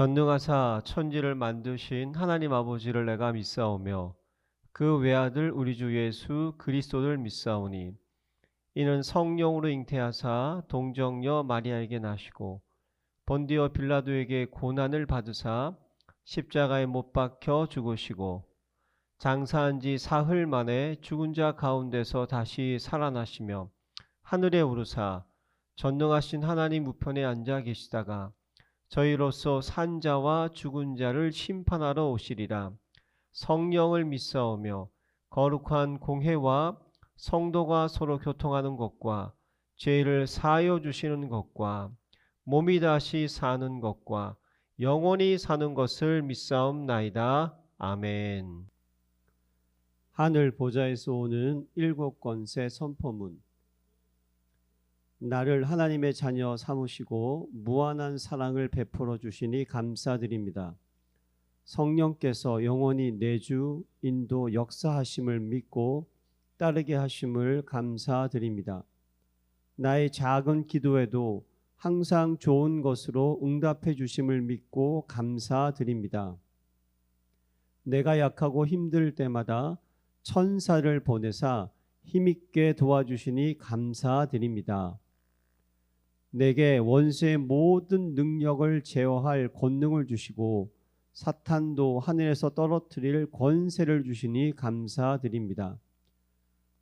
전능하사 천지를 만드신 하나님 아버지를 내가 믿사오며 그 외아들 우리 주 예수 그리스도를 믿사오니 이는 성령으로 잉태하사 동정녀 마리아에게 나시고 본디오 빌라도에게 고난을 받으사 십자가에 못 박혀 죽으시고 장사한 지 사흘 만에 죽은 자 가운데서 다시 살아나시며 하늘에 오르사 전능하신 하나님 우편에 앉아 계시다가 저희로서 산 자와 죽은 자를 심판하러 오시리라. 성령을 믿사오며 거룩한 공회와 성도가 서로 교통하는 것과 죄를 사하여 주시는 것과 몸이 다시 사는 것과 영원히 사는 것을 믿사옵나이다. 아멘. 하늘 보좌에서 오는 일곱 권세 선포문. 나를 하나님의 자녀 삼으시고 무한한 사랑을 베풀어 주시니 감사드립니다. 성령께서 영원히 내주 인도 역사하심을 믿고 따르게 하심을 감사드립니다. 나의 작은 기도에도 항상 좋은 것으로 응답해 주심을 믿고 감사드립니다. 내가 약하고 힘들 때마다 천사를 보내사 힘있게 도와주시니 감사드립니다. 내게 원수의 모든 능력을 제어할 권능을 주시고 사탄도 하늘에서 떨어뜨릴 권세를 주시니 감사드립니다.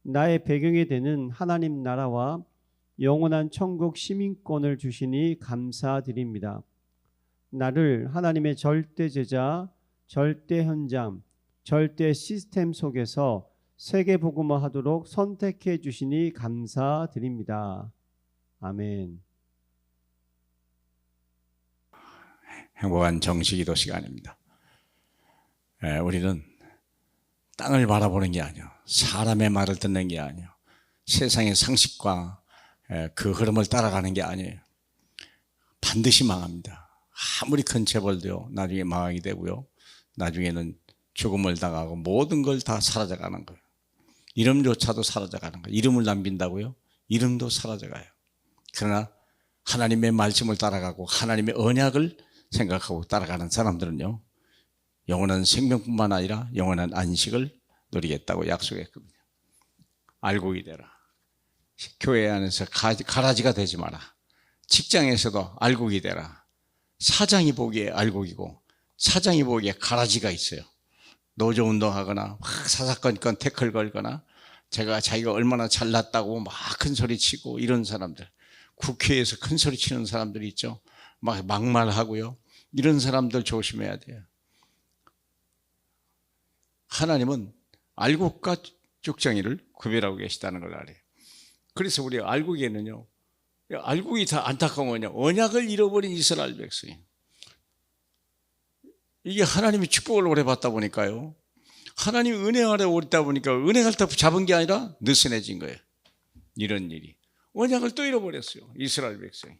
나의 배경이 되는 하나님 나라와 영원한 천국 시민권을 주시니 감사드립니다. 나를 하나님의 절대 제자, 절대 현장, 절대 시스템 속에서 세계 복음화 하도록 선택해 주시니 감사드립니다. 아멘. 행복한 정식기도 시간입니다. 우리는 땅을 바라보는 게 아니요, 사람의 말을 듣는 게 아니요, 세상의 상식과 그 흐름을 따라가는 게 아니에요. 반드시 망합니다. 아무리 큰 재벌도요, 나중에 망하게 되고요, 나중에는 죽음을 당하고 모든 걸 다 사라져가는 거예요. 이름조차도 사라져가는 거예요. 이름을 남긴다고요? 이름도 사라져가요. 그러나 하나님의 말씀을 따라가고 하나님의 언약을 생각하고 따라가는 사람들은요, 영원한 생명뿐만 아니라 영원한 안식을 누리겠다고 약속했거든요. 알곡이 되라. 교회 안에서 가라지가 되지 마라. 직장에서도 알곡이 되라. 사장이 보기에 알곡이고 사장이 보기에 가라지가 있어요. 노조 운동하거나 막 사사건건 태클 걸거나 자기가 얼마나 잘났다고 막 큰 소리 치고 이런 사람들, 국회에서 큰 소리 치는 사람들이 있죠. 막 막말하고요. 이런 사람들 조심해야 돼요. 하나님은 알곡과 쭉정이를 구별하고 계시다는 걸 알아요. 그래서 우리 알곡에는요, 알곡이 다 안타까운 거냐, 언약을 잃어버린 이스라엘 백성이, 이게 하나님이 축복을 오래 받다 보니까요, 하나님이 은혜 아래 오래 있다 보니까 은혜가 다 잡은 게 아니라 느슨해진 거예요. 이런 일이. 언약을 또 잃어버렸어요, 이스라엘 백성이.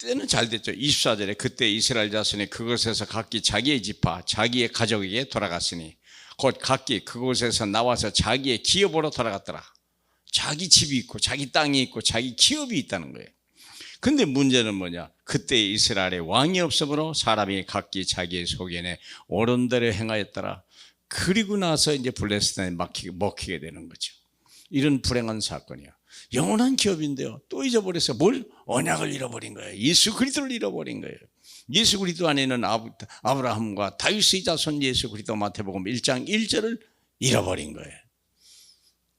때는 잘 됐죠. 24절에 그때 이스라엘 자손이 그곳에서 각기 자기의 지파, 자기의 가족에게 돌아갔으니 곧 각기 그곳에서 나와서 자기의 기업으로 돌아갔더라. 자기 집이 있고 자기 땅이 있고 자기 기업이 있다는 거예요. 근데 문제는 뭐냐? 그때 이스라엘에 왕이 없으므로 사람이 각기 자기의 소견에 옳은 대로 행하였더라. 그리고 나서 이제 블레셋에 먹히게 되는 거죠. 이런 불행한 사건이야. 영원한 기업인데요, 또 잊어버렸어요. 뭘? 언약을 잃어버린 거예요. 예수 그리스도를 잃어버린 거예요. 예수 그리스도 안에 있는 아브라함과 다윗의 자손 예수 그리스도, 마태복음 1장 1절을 잃어버린 거예요.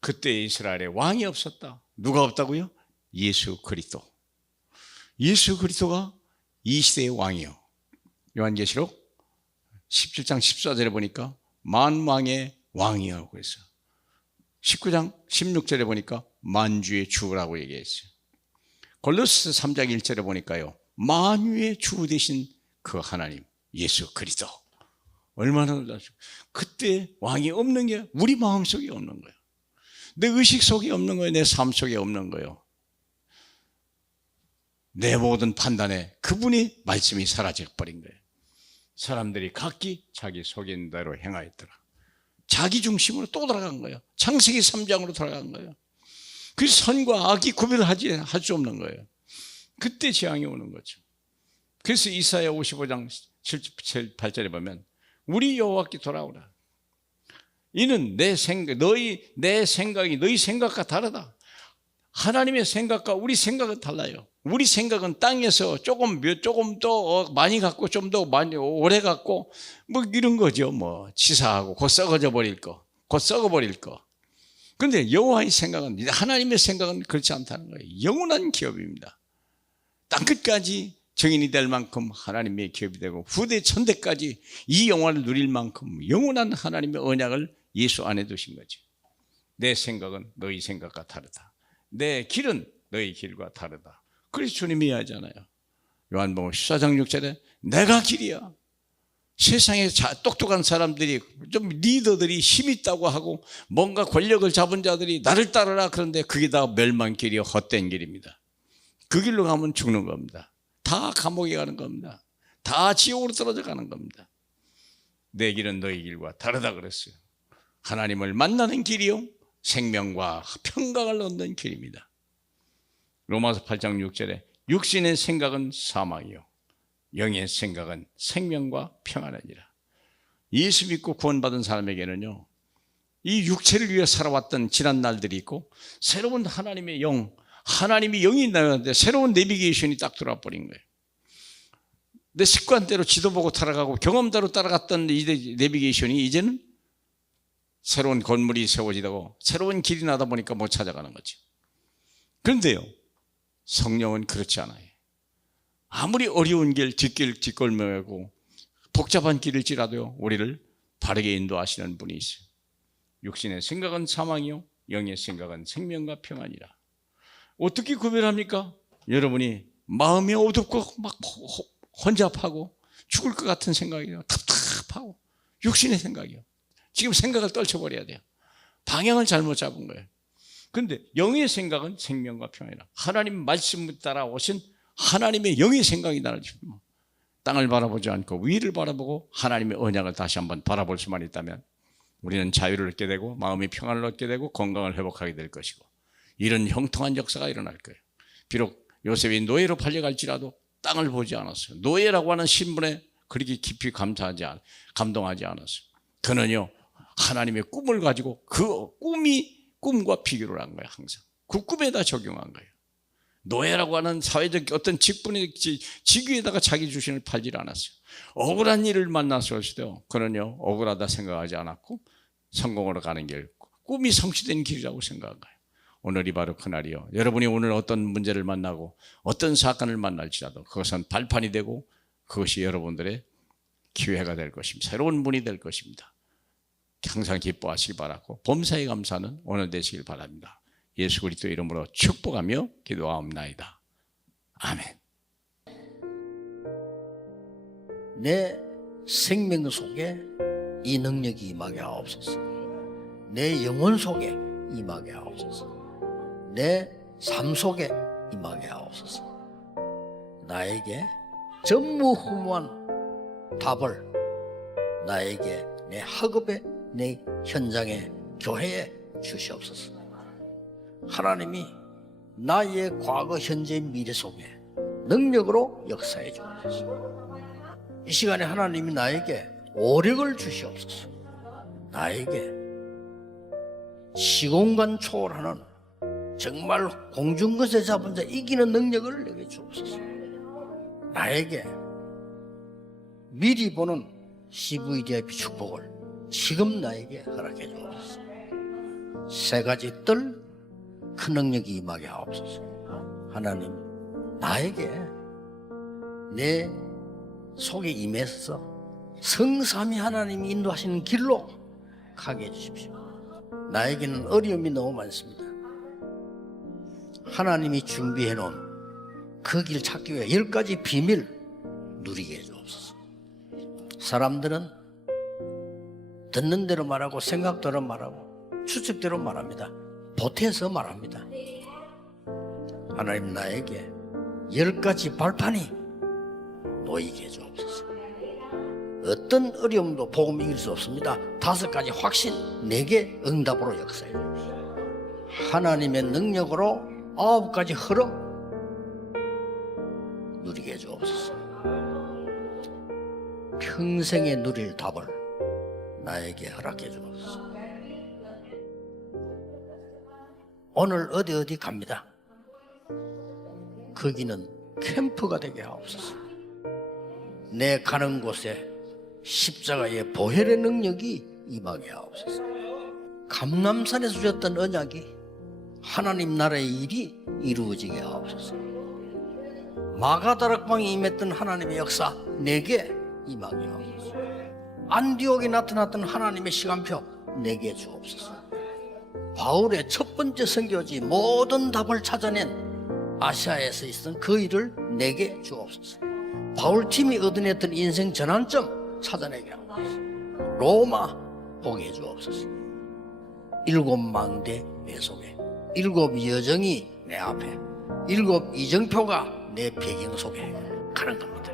그때 이스라엘에 왕이 없었다. 누가 없다고요? 예수 그리스도. 예수 그리스도가 이 시대의 왕이요. 요한계시록 17장 14절에 보니까 만왕의 왕이라고 했어요. 19장 16절에 보니까 만주의 주라고 얘기했어요. 골로새 3장 1절에 보니까요, 만유의 주 되신 그 하나님 예수 그리스도. 얼마나 놀라죠. 그때 왕이 없는 게 우리 마음속에 없는 거예요. 내 의식 속에 없는 거예요. 내 삶 속에 없는 거예요. 내 모든 판단에 그분이 말씀이 사라져버린 거예요. 사람들이 각기 자기 속인 대로 행하였더라. 자기 중심으로 또 돌아간 거예요. 창세기 3장으로 돌아간 거예요. 그 선과 악이 구별을 할 수 없는 거예요. 그때 재앙이 오는 거죠. 그래서 이사야 55장 7, 8절에 보면 우리 여호와께 돌아오라. 이는 내 생각이 너희 생각과 다르다. 하나님의 생각과 우리 생각은 달라요. 우리 생각은 땅에서 조금 더 많이 갖고 좀 더 많이 오래 갖고 뭐 이런 거죠. 뭐 치사하고 곧 썩어져 버릴 거, 곧 썩어버릴 거. 그런데 여호와의 생각은, 하나님의 생각은 그렇지 않다는 거예요. 영원한 기업입니다. 땅끝까지 증인이 될 만큼 하나님의 기업이 되고 후대 천대까지 이 영원을 누릴 만큼 영원한 하나님의 언약을 예수 안에 두신 거죠. 내 생각은 너희 생각과 다르다. 내 길은 너희 길과 다르다. 그래서 주님이 하잖아요. 요한복음 14장 6절에 내가 길이야. 세상에 똑똑한 사람들이 좀 리더들이 힘 있다고 하고 뭔가 권력을 잡은 자들이 나를 따르라 그런데 그게 다 멸망길이요, 헛된 길입니다. 그 길로 가면 죽는 겁니다. 다 감옥에 가는 겁니다. 다 지옥으로 떨어져 가는 겁니다. 내 길은 너희 길과 다르다 그랬어요. 하나님을 만나는 길이요, 생명과 평강을 얻는 길입니다. 로마서 8장 6절에 육신의 생각은 사망이요 영의 생각은 생명과 평안이니라. 예수 믿고 구원받은 사람에게는요, 이 육체를 위해 살아왔던 지난 날들이 있고 새로운 하나님의 영, 하나님이 영이 나는데 새로운 내비게이션이 딱 들어와 버린 거예요. 내 습관대로 지도 보고 따라가고 경험대로 따라갔던 이 내비게이션이 이제는 새로운 건물이 세워지고 새로운 길이 나다 보니까 못 찾아가는 거죠. 그런데요, 성령은 그렇지 않아요. 아무리 어려운 길, 뒷골목이고 복잡한 길일지라도요, 우리를 바르게 인도하시는 분이 있어요. 육신의 생각은 사망이요 영의 생각은 생명과 평안이라. 어떻게 구별합니까? 여러분이 마음이 어둡고 막 혼잡하고 죽을 것 같은 생각이요, 답답하고 육신의 생각이요. 지금 생각을 떨쳐버려야 돼요. 방향을 잘못 잡은 거예요. 그런데 영의 생각은 생명과 평안이라. 하나님 말씀을 따라 오신 하나님의 영의 생각이 나를 주면 땅을 바라보지 않고 위를 바라보고 하나님의 언약을 다시 한번 바라볼 수만 있다면 우리는 자유를 얻게 되고 마음의 평안을 얻게 되고 건강을 회복하게 될 것이고 이런 형통한 역사가 일어날 거예요. 비록 요셉이 노예로 팔려갈지라도 땅을 보지 않았어요. 노예라고 하는 신분에 그렇게 깊이 감동하지 않았어요. 그는요, 하나님의 꿈을 가지고 그 꿈이 꿈과 비교를 한 거예요. 항상 그 꿈에다 적용한 거예요. 노예라고 하는 사회적 어떤 직분의 직위에다가 자기 주신을 팔지 않았어요. 억울한 일을 만났을 때도 그는요, 억울하다 생각하지 않았고 성공으로 가는 길, 꿈이 성취된 길이라고 생각한 거예요. 오늘이 바로 그날이요. 여러분이 오늘 어떤 문제를 만나고 어떤 사건을 만날지라도 그것은 발판이 되고 그것이 여러분들의 기회가 될 것입니다. 새로운 문이 될 것입니다. 항상 기뻐하시기 바라고 범사에 감사는 오늘 되시길 바랍니다. 예수 그리스도 이름으로 축복하며 기도하옵나이다. 아멘. 내 생명 속에 이 능력이 임하게 하옵소서. 내 영혼 속에 임하게 하옵소서. 내 삶 속에 임하게 하옵소서. 나에게 전무후무한 답을 나에게 내 학업에 내 현장에 교회에 주시옵소서. 하나님이 나의 과거, 현재, 미래 속에 능력으로 역사해 주옵소서. 이 시간에 하나님이 나에게 오력을 주시옵소서. 나에게 시공간 초월하는 정말 공중것에 잡은 자 이기는 능력을 내게 주옵소서. 나에게 미리 보는 CVDIP 축복을 지금 나에게 허락해 주옵소서. 세 가지 뜰 큰 능력이 임하게 하옵소서. 하나님, 나에게 내 속에 임해서 성삼위 하나님이 인도하시는 길로 가게 해주십시오. 나에게는 어려움이 너무 많습니다. 하나님이 준비해 놓은 그 길 찾기 위해 10가지 비밀 누리게 해주옵소서. 사람들은 듣는 대로 말하고 생각대로 말하고 추측대로 말합니다. 보태서 말합니다. 하나님, 나에게 10가지 발판이 놓이게 해주옵소서. 어떤 어려움도 복음 이길 수 없습니다. 5가지 확신, 내게 응답으로 역사해 주옵소서. 하나님의 능력으로 9가지 흐름, 누리게 해주옵소서. 평생에 누릴 답을 나에게 허락해 주옵소서. 오늘 어디 갑니다. 거기는 캠프가 되게 하옵소서. 내 가는 곳에 십자가의 보혈의 능력이 임하게 하옵소서. 감람산에서 주셨던 언약이 하나님 나라의 일이 이루어지게 하옵소서. 마가다락방에 임했던 하나님의 역사 내게 임하게 하옵소서. 안디옥에 나타났던 하나님의 시간표 내게 주옵소서. 바울의 첫 번째 선교지 모든 답을 찾아낸 아시아에서 있었던 그 일을 내게 주옵소서. 바울팀이 얻어냈던 인생 전환점 찾아내게 하옵소서. 로마 보게 해주옵소서. 7 망대 내 속에, 7 여정이 내 앞에, 7 이정표가 내 배경 속에 가는 겁니다.